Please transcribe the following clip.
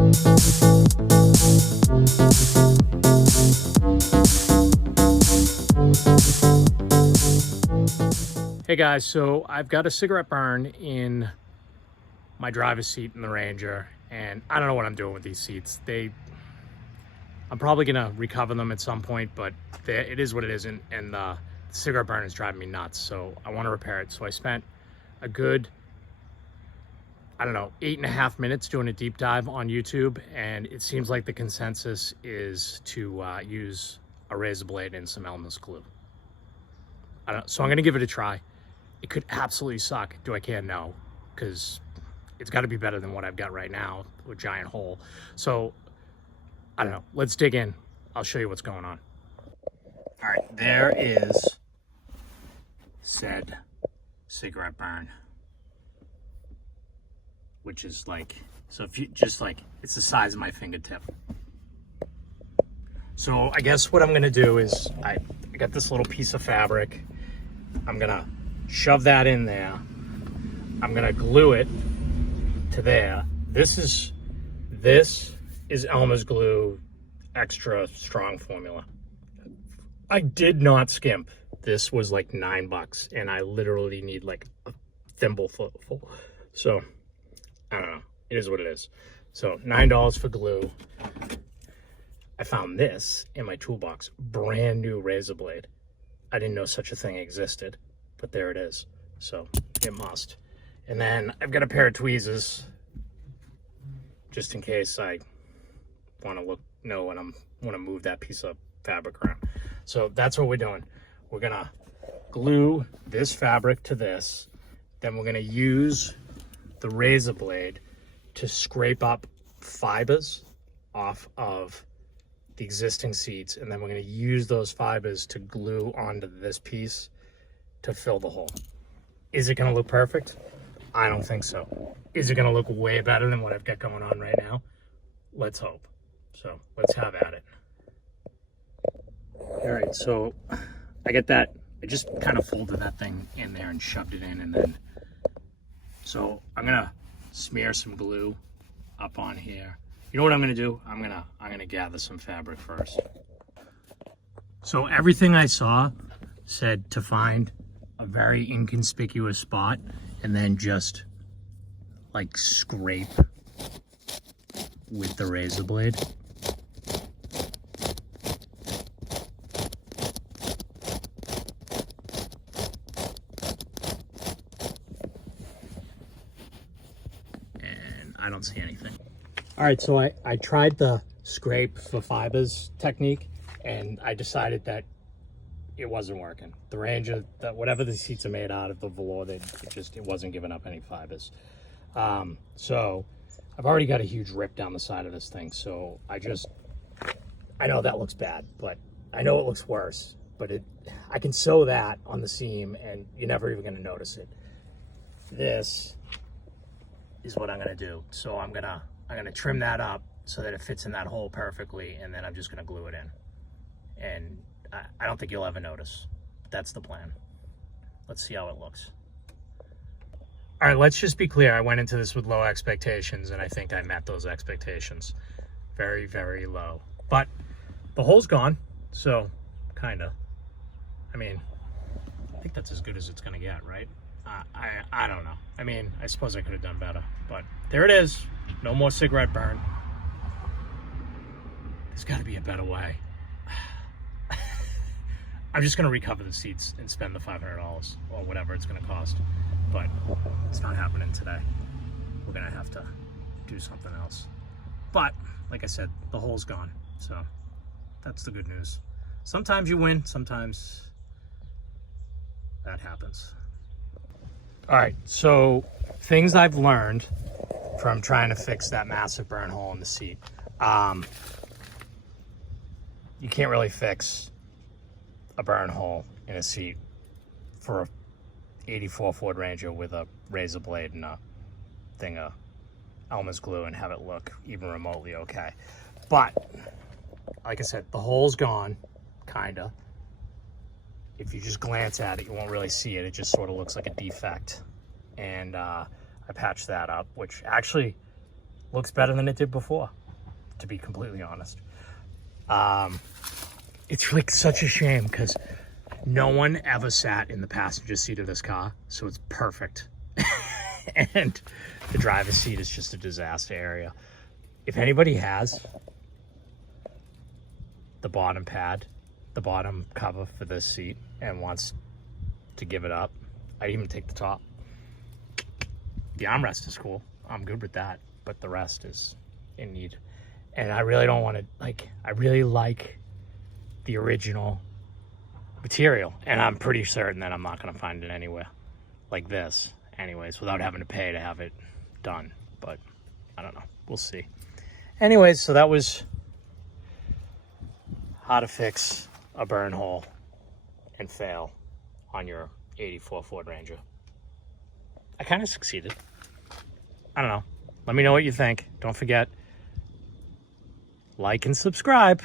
Hey guys, so I've got a cigarette burn in my driver's seat in the Ranger, and I don't know what I'm doing with these seats. I'm probably gonna recover them at some point, but it is what it is, and the cigarette burn is driving me nuts, so I want to repair it. So I spent a good, I don't know, 8.5 minutes doing a deep dive on YouTube, and it seems like the consensus is to use a razor blade and some Elmer's glue. So I'm gonna give it a try. It could absolutely suck. Do I care? No, because it's got to be better than what I've got right now, a giant hole. So I don't know. Let's dig in. I'll show you what's going on. All right, there is said cigarette burn, which is like, so if you just like, it's the size of my fingertip. So I guess what I'm gonna do is I got this little piece of fabric. I'm gonna shove that in there. I'm gonna glue it to there. This is Elmer's glue extra strong formula. I did not skimp. This was like $9 and I literally need like a thimble full. So I don't know, it is what it is. So $9 for glue. I found this in my toolbox, brand new razor blade. I didn't know such a thing existed, but there it is. So it must. And then I've got a pair of tweezers just in case I want to want to move that piece of fabric around. So that's what we're doing. We're gonna glue this fabric to this. Then we're gonna use the razor blade to scrape up fibers off of the existing seats, and then we're going to use those fibers to glue onto this piece to fill the hole. Is it going to look perfect? I don't think so. Is it going to look way better than what I've got going on right now? Let's hope. So let's have at it. All right, so I get that. I just kind of folded that thing in there and shoved it in, and then so I'm gonna smear some glue up on here. You know what I'm gonna do? I'm gonna gather some fabric first. So everything I saw said to find a very inconspicuous spot and then just like scrape with the razor blade. And I don't see anything. All right, so I tried the scrape for fibers technique, and I decided that it wasn't working. The Ranger, whatever the seats are made out of, the velour, it wasn't giving up any fibers. So I've already got a huge rip down the side of this thing, so I know that looks bad, but I know it looks worse, but I can sew that on the seam, and you're never even gonna notice it. This is what I'm gonna do. So I'm gonna trim that up so that it fits in that hole perfectly, and then I'm just gonna glue it in. And I don't think you'll ever notice. That's the plan. Let's see how it looks. All right, let's just be clear. I went into this with low expectations, and I think I met those expectations. Very, very low. But the hole's gone, so kinda. I mean, I think that's as good as it's gonna get, right? I don't know. I mean, I suppose I could have done better, but there it is. No more cigarette burn. There's got to be a better way. I'm just going to recover the seats and spend the $500 or whatever it's going to cost, but it's not happening today. We're going to have to do something else. But like I said, the hole's gone, so that's the good news. Sometimes you win, sometimes that happens. All right, so things I've learned from trying to fix that massive burn hole in the seat. You can't really fix a burn hole in a seat for a 84 Ford Ranger with a razor blade and a thing of Elmer's glue and have it look even remotely okay. But like I said, the hole's gone, kinda. If you just glance at it, you won't really see it. It just sort of looks like a defect. And I patched that up, which actually Looks better than it did before, to be completely honest. It's like such a shame because no one ever sat in the passenger seat of this car, so it's perfect. And the driver's seat is just a disaster area. If anybody has the bottom pad, the bottom cover for this seat, and wants to give it up, I'd even take the top. The armrest is cool. I'm good with that, but the rest is in need. And I really don't want to, like, I really like the original material, and I'm pretty certain that I'm not going to find it anywhere like this anyways, without having to pay to have it done. But I don't know, we'll see. Anyways, so that was how to fix a burn hole and fail on your 84 Ford Ranger. I kind of succeeded. I don't know, let me know what you think. Don't forget, like and subscribe.